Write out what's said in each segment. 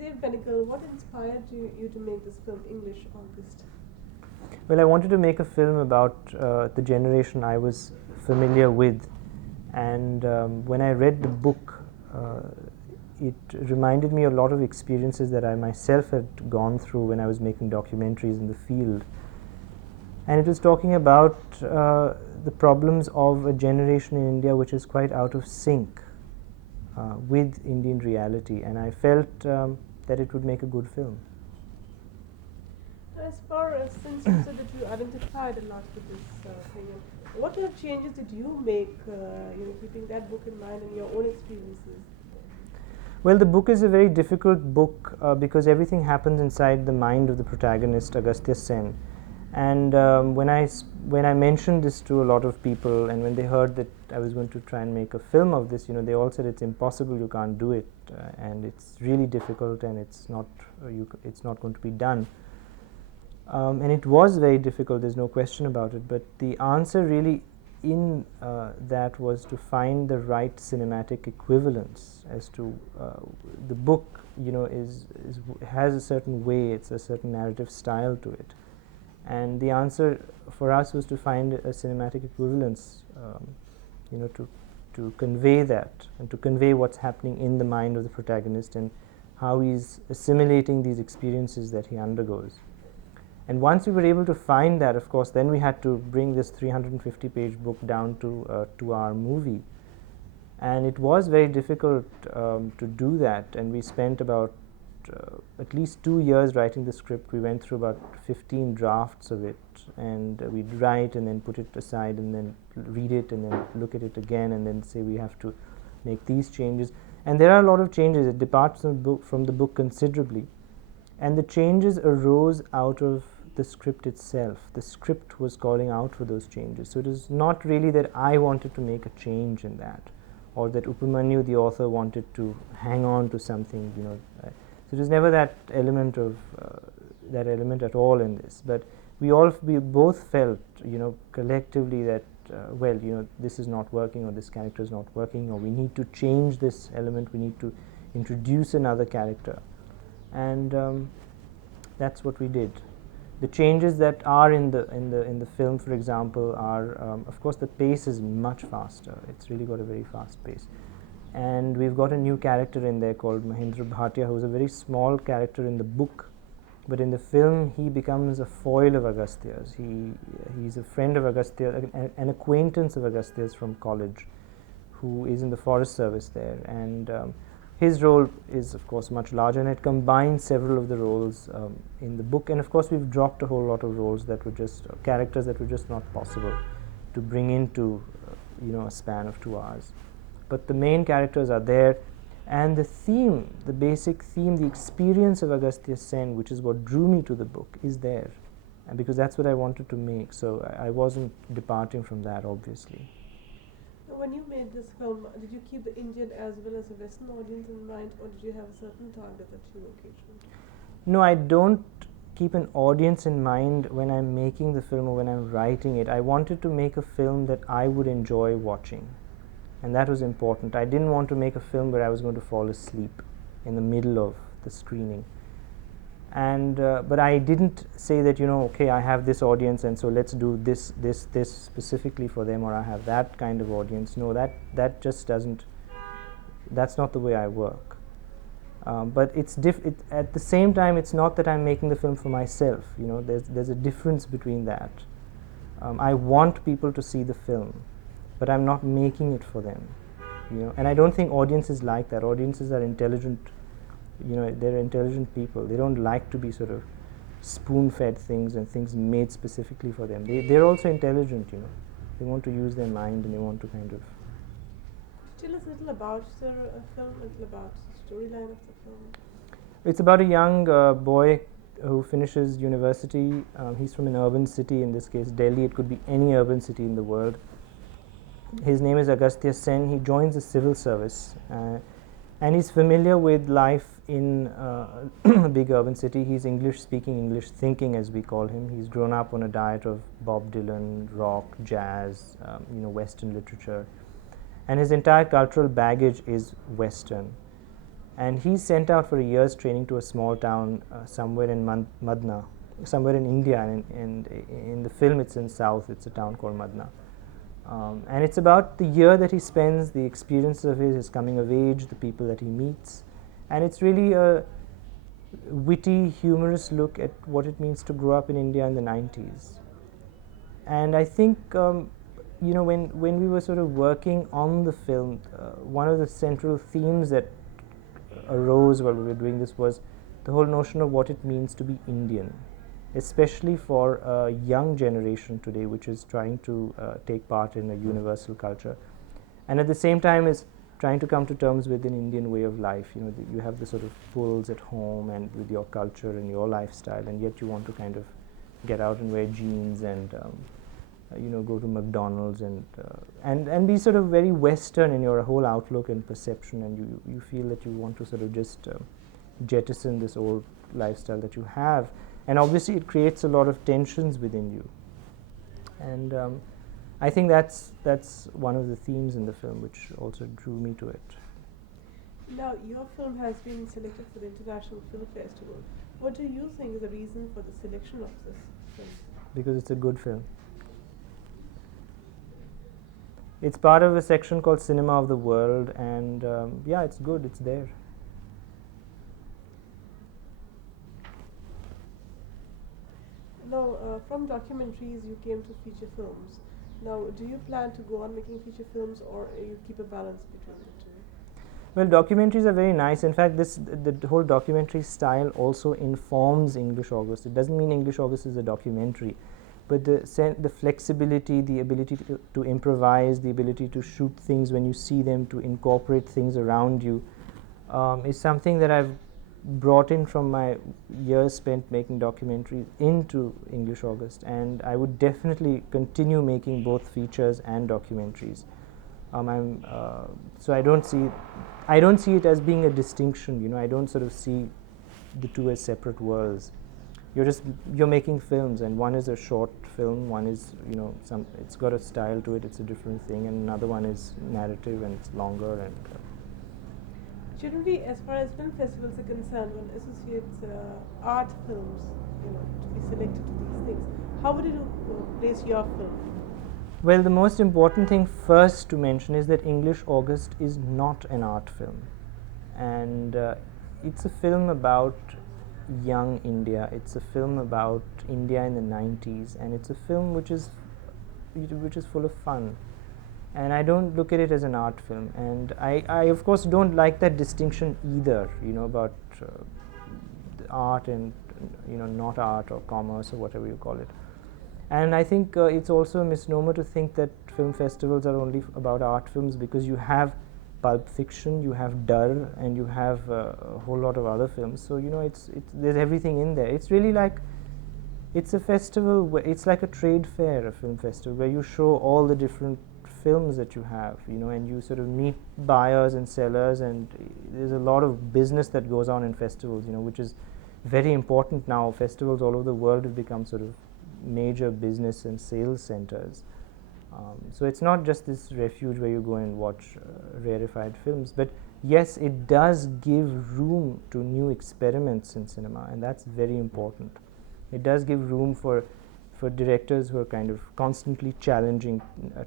Dave Benegal, what inspired you to make this film English August? Well, I wanted to make a film about the generation I was familiar with, and when I read the book, it reminded me a lot of experiences that I myself had gone through when I was making documentaries in the field. And it was talking about the problems of a generation in India which is quite out of sync with Indian reality, and I felt that it would make a good film. As far as, since you said that you identified a lot with this thing, what kind of changes did you make, keeping that book in mind and your own experiences? Well, the book is a very difficult book because everything happens inside the mind of the protagonist, Agasthya Singh. And when I mentioned this to a lot of people, and when they heard that I was going to try and make a film of this, they all said it's impossible, you can't do it, and it's really difficult, and it's not going to be done. And it was very difficult, there's no question about it, but the answer really in that was to find the right cinematic equivalence as to the book, has a certain way, it's a certain narrative style to it. And the answer for us was to find a cinematic equivalence, to convey that and to convey what's happening in the mind of the protagonist and how he's assimilating these experiences that he undergoes. And once we were able to find that, of course, then we had to bring this 350-page book down to a 2-hour movie. And it was very difficult to do that, and we spent about at least 2 years writing the script. We went through about 15 drafts of it, and we'd write and then put it aside and then read it and then look at it again and then say we have to make these changes. And there are a lot of changes. It departs from the book considerably. And the changes arose out of the script itself. The script was calling out for those changes. So it is not really that I wanted to make a change in that, or that Upamanyu, the author, wanted to hang on to something, So it was never that element at all in this. But we both felt, collectively that, this is not working, or this character is not working, or we need to change this element. We need to introduce another character, and that's what we did. The changes that are in the film, for example, are of course the pace is much faster. It's really got a very fast pace. And we've got a new character in there called Mahendra Bhatia, who's a very small character in the book, but in the film he becomes a foil of Agastya's. He's a friend of Agastya, an acquaintance of Agastya's from college, who is in the forest service there, and his role is of course much larger, and it combines several of the roles in the book. And of course we've dropped a whole lot of roles that were just characters that were just not possible to bring into a span of 2 hours. But the main characters are there, and the theme, the basic theme, the experience of Agasthya Singh, which is what drew me to the book, is there, and because that's what I wanted to make. So I wasn't departing from that, obviously. When you made this film, did you keep the Indian as well as a Western audience in mind, or did you have a certain target that you occasionally? No, I don't keep an audience in mind when I'm making the film or when I'm writing it. I wanted to make a film that I would enjoy watching, and that was important. I didn't want to make a film where I was going to fall asleep in the middle of the screening. And but I didn't say that okay, I have this audience and so let's do this specifically for them, or I have that kind of audience. No, that just doesn't. That's not the way I work. But it's at the same time, it's not that I'm making the film for myself. There's a difference between that. I want people to see the film, but I'm not making it for them. And I don't think audiences like that. Audiences are intelligent. They're intelligent people. They don't like to be sort of spoon-fed things and things made specifically for them. They're also intelligent, They want to use their mind, and they want to kind of... Tell us a little about the film, a little about the storyline of the film. It's about a young boy who finishes university. He's from an urban city, in this case Delhi. It could be any urban city in the world. His name is Agasthya Singh. He joins the civil service, and he's familiar with life in a big urban city. He's English speaking, English thinking, as we call him. He's grown up on a diet of Bob Dylan, rock, jazz, Western literature, and his entire cultural baggage is Western. And he's sent out for a year's training to a small town somewhere in Madna, somewhere in India, and in the film it's in South, it's a town called Madna. And it's about the year that he spends, the experiences of his coming of age, the people that he meets, and it's really a witty, humorous look at what it means to grow up in India in the 90s. And I think, when we were sort of working on the film, one of the central themes that arose while we were doing this was the whole notion of what it means to be Indian, especially for a young generation today which is trying to take part in a universal culture, and at the same time is trying to come to terms with an Indian way of life. You have the sort of pulls at home and with your culture and your lifestyle, and yet you want to kind of get out and wear jeans and go to McDonald's and be sort of very Western in your whole outlook and perception, and you feel that you want to sort of just jettison this old lifestyle that you have, and obviously it creates a lot of tensions within you, and I think that's one of the themes in the film which also drew me to it. Now, your film has been selected for the International Film Festival. What do you think is the reason for the selection of this film? Because it's a good film. It's part of a section called Cinema of the World, and it's good, it's there. Now, from documentaries you came to feature films. Now, do you plan to go on making feature films, or you keep a balance between the two? Well, documentaries are very nice. In fact, the whole documentary style also informs English August. It doesn't mean English August is a documentary, but the flexibility, the ability to improvise, the ability to shoot things when you see them, to incorporate things around you, is something that I've brought in from my years spent making documentaries into English August, and I would definitely continue making both features and documentaries. So I don't see it as being a distinction. I don't sort of see the two as separate worlds. You're making films, and one is a short film, one is it's got a style to it, it's a different thing, and another one is narrative and it's longer. And generally, as far as film festivals are concerned, one associates art films, to be selected to these things. How would you place your film? Well, the most important thing first to mention is that English August is not an art film, and it's a film about young India. It's a film about India in the 90s, and it's a film which is full of fun. And I don't look at it as an art film, and I of course don't like that distinction either, about the art and not art or commerce or whatever you call it. And I think it's also a misnomer to think that film festivals are only about art films, because you have pulp fiction, you have Dar, and you have a whole lot of other films. So there's everything in there. It's really like it's a festival. It's like a trade fair, a film festival, where you show all the different films that you have, and you sort of meet buyers and sellers, and there's a lot of business that goes on in festivals, which is very important now. Festivals all over the world have become sort of major business and sales centers. So it's not just this refuge where you go and watch rarefied films, but yes, it does give room to new experiments in cinema, and that's very important. It does give room for directors who are kind of constantly challenging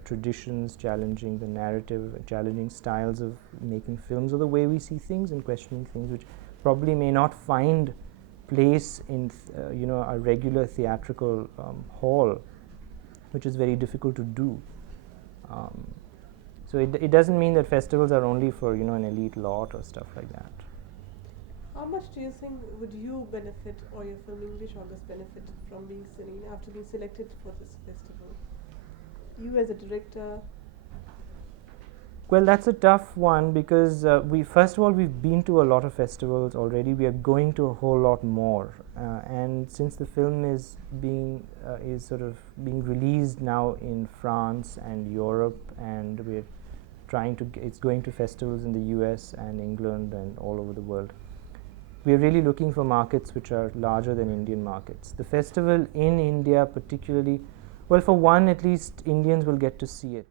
traditions, challenging the narrative, challenging styles of making films, or the way we see things, and questioning things which probably may not find place in a regular theatrical hall, which is very difficult to do. So it doesn't mean that festivals are only for an elite lot or stuff like that. How much do you think would you benefit, or your film English August benefit, from being after being selected for this festival? You as a director. Well, that's a tough one, because we've been to a lot of festivals already. We are going to a whole lot more, and since the film is sort of being released now in France and Europe, and we're it's going to festivals in the US and England and all over the world. We are really looking for markets which are larger than Indian markets. The festival in India particularly, well, for one, at least Indians will get to see it.